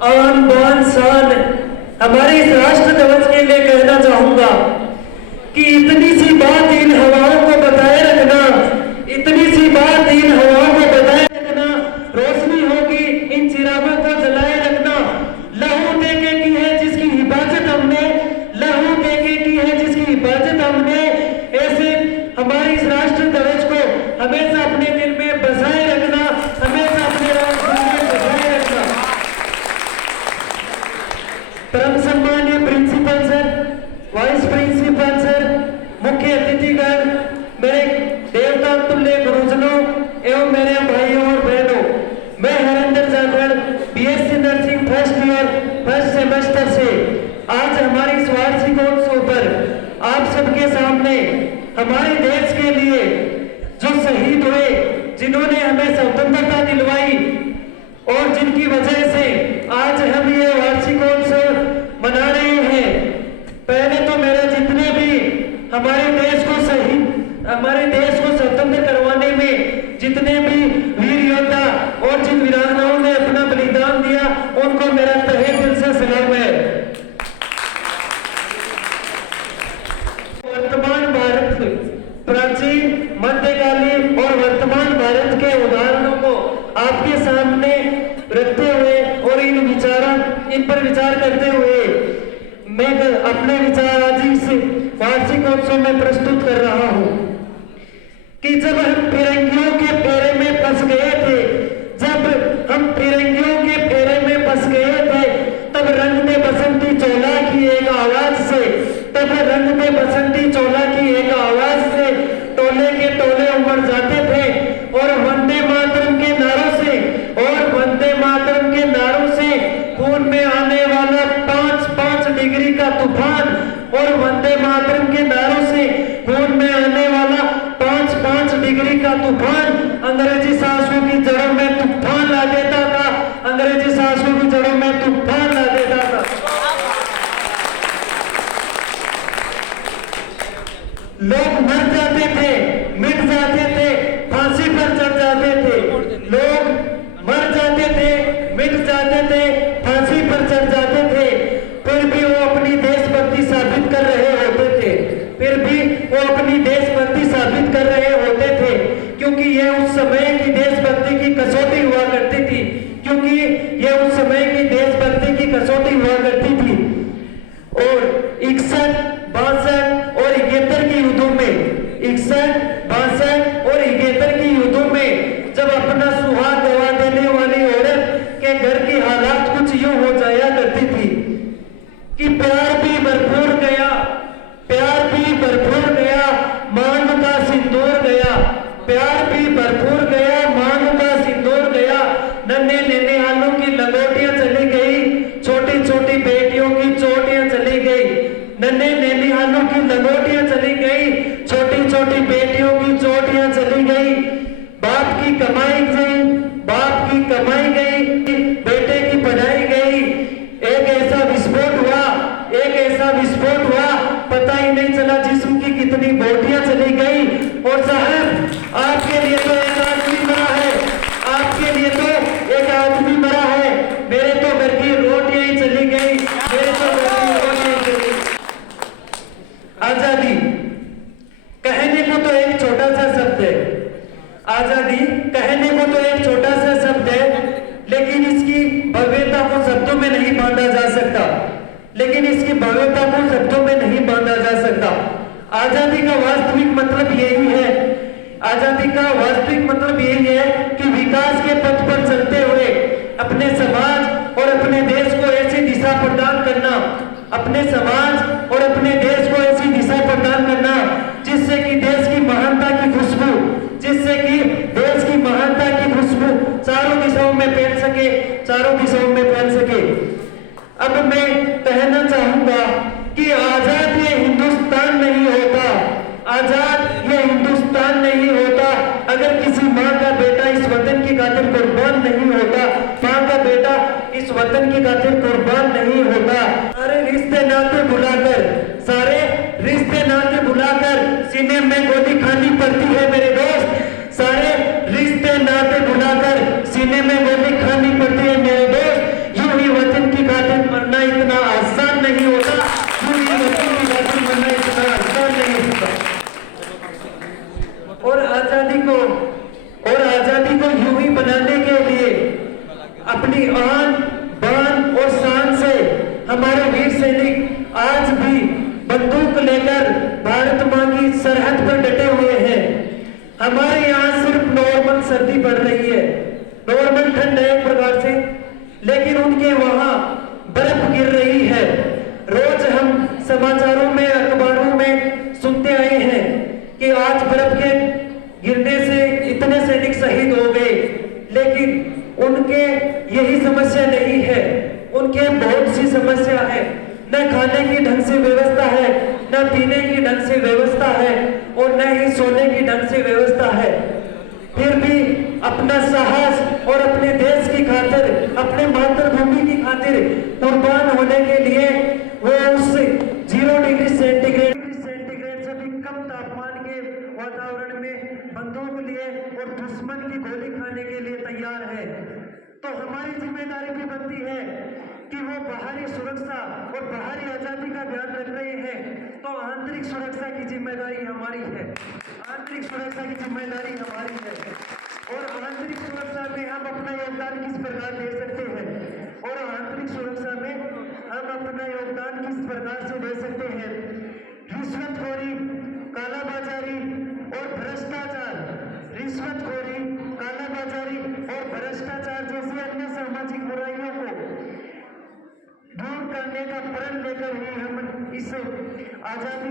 आन बान शान हमारे इस राष्ट्र ध्वज के लिए कहना चाहूंगा कि इतनी सी बात इन हवाओं को बताए रखना, इतनी सी बात इन हवाओं को बताए रखना, रोशनी होगी इन चिरागों को जलाए रखना। लहू देके की है जिसकी हिफाजत हमने, लहू देके की है जिसकी हिफाजत हमने। ऐसे हमारे इस राष्ट्र ध्वज को हमेशा अपने दिल में बसाए रखना, हमेशा अपने राष्ट्र में बसाए रखना। परम सम्मानीय principal sir, vice principal sir, मुख्य अतिथिगण, मेरे देवता तुल्य गुरुजनों एवं मेरे भाइयों और बहनों, मैं Harinder Jakhar BSc nursing first year first semester से आज हमारी इस वार्षिकोत्सव पर आप सबके सामने हमारे देश के लिए जो शहीद हुए, जिन्होंने हमें स्वतंत्रता दिलवाई और जिनकी वजह से आज हम ये वार्षिकोत्सव मना रहे हैं। पहले तो मेरे जितने भी हमारे देश को स्वतंत्र करवाने में जितने भी वीर योद्धा और जिन वीरांगनाओं ने अपना बलिदान दिया, उनको मेरा तहे दिल से सलाम है। वर्तमान भारत, प्राचीन, मध्यकालीन और वर्तमान भारत के उदाहरणों को आपके सामने रखते हुए और इन पर विचार करते हुए मैं अपने विचार आज इस वार्षिकोत्सव में प्रस्तुत कर रहा हूं कि जब हम फिरंगियों के फेरे में फंस गए थे, जब हम फिरंगियों के फेरे में फंस गए थे, तब रंग में बसंती चोला की एक आवाज से, तब रंग में बसंती चोला की एक आवाज से टोले के टोले उमड़ जाते थे और वंदे मातरम के नारों से, और वंदे मातरम के नारों से खून में आने वाला 5-5 डिग्री का तूफान, और वंदे मातरम के नारों से खून में आने वाला 5-5 डिग्री का तूफान अंग्रेजी शासकों की जड़ों में तूफान ला देता था, अंग्रेजी शासकों की जड़ों में तूफान ला देता था। लोग मर जाते थे, मिट जाते थे, फांसी पर चढ़ जाते थे, लोग मर जाते थे, मिट जाते थे, फांसी पर चढ़ जाते थे, फिर भी वो अपनी देशभक्ति साबित कर रहे होते थे, फिर भी वो अपनी देशभक्ति साबित कर रहे होते थे, क्योंकि ये उस समय की देशभक्ति की कसौटी हुआ करती थी, क्योंकि ये उस समय की देशभक्ति की कसौटी हुआ करती थी। और 61, 62 और 71 की युद्धों में, 61, 62 और 71 की युद्धों में जब अपना सुहाग गवा देने वाली औरत के घर की हालात कुछ यूं हो जाया करती थी कि प्यार भी भरपूर गया, प्यार भी भरपूर गया, मांग का सिंदूर गया, प्यार भी भरपूर गया, मांग का सिंदूर गया, नन्हे नन्हे हालों की लंगोटियां चली गई, छोटी छोटी बेटियों की चोटियां चली गई, नन्हे नन्हे हालों की लंगोटियां चली गई, छोटी छोटी बेटियों की चोटियां चली गई, बाप की कमाई गई, बाप की कमाई गई, बेटे की पढ़ाई गई, एक ऐसा विस्फोट हुआ, एक ऐसा विस्फोट हुआ, पता ही नहीं चला जिस्म की कितनी बोटियां चली गई। और साहब, आपके लिए तो एक आदमी मरा है, आपके लिए तो एक आदमी मरा है, मेरे तो घर की रोटियां ही चली गई, मेरे तो घर की रोटियां ही चली। आजादी कहने को तो एक छोटा सा शब्द है, आजादी कहने को तो एक छोटा सा शब्द है, लेकिन इसकी भव्यता को शब्दों में नहीं बांधा जा सकता, लेकिन इसकी भव्यता को शब्दों में नहीं बांधा जा सकता। आजादी का वास्तविक मतलब यही है, आजादी का वास्तविक मतलब यही है कि विकास के पथ पर चलते हुए अपने समाज और अपने देश को ऐसी दिशा प्रदान करना, अपने समाज और अपने देश को ऐसी दिशा प्रदान करना जिससे कि देश की महानता की खुशबू, जिससे कि देश की महानता की खुशबू चारों दिशाओं में फैल सके, चारों दिशाओं में फैल सके। अब मैं कहना चाहूंगा कि आजाद ये हिंदुस्तान नहीं होता, आजाद ये हिंदुस्तान नहीं होता अगर किसी माँ का बेटा इस वतन की खातिर कुर्बान नहीं होता, माँ का बेटा इस वतन की खातिर कुर्बान नहीं होता। सारे रिश्ते नाते बुलाकर, सारे रिश्ते नाते बुलाकर सीने में गोली खानी पड़ती है मेरे दोस्त, सारे रिश्ते नाते बुलाकर सीने में गोली खानी पड़ती है मेरे दोस्त। यूं ही वतन अपनी आन बान और शान से हमारे वीर सैनिक आज भी बंदूक लेकर भारत मां की सरहद पर डटे हुए हैं। हमारे यहाँ सिर्फ नॉर्मल सर्दी पड़ रही है, नॉर्मल ठंड है एक प्रकार से, लेकिन उनके वहां बर्फ गिर रही है। रोज हम समाचारों में, अखबारों में सुनते आए हैं कि आज बर्फ के गिरने से इतने सैनिक शहीद हो गए, लेकिन उनके यही समस्या नहीं है, उनके बहुत सी समस्या है। न खाने की ढंग से व्यवस्था है, न पीने की ढंग से व्यवस्था है और न ही सोने की ढंग से व्यवस्था है। फिर भी अपना साहस और अपने देश की खातिर, अपने मातृभूमि की खातिर कुर्बान होने के लिए वो उस 0 डिग्री सेंटीग्रेड से भी कम तापमान के वातावरण में बंदूक लिए और दुश्मन की गोली खाने के लिए तैयार है। तो हमारी जिम्मेदारी भी बनती है कि वो बाहरी सुरक्षा और बाहरी आजादी का ध्यान रख रहे हैं, तो आंतरिक सुरक्षा की जिम्मेदारी हमारी है, आंतरिक सुरक्षा की जिम्मेदारी हमारी है। और आंतरिक सुरक्षा में हम अपना योगदान किस प्रकार दे सकते हैं, और आंतरिक सुरक्षा में हम अपना योगदान किस प्रकार से दे सकते हैं। रिश्वतखोरी, कालाबाजारी और भ्रष्टाचार, रिश्वतखोरी, कालाबाजारी और भ्रष्टाचार जैसी अन्य सामाजिक बुराइयों को दूर करने का प्रण लेकर ही हम इस आजादी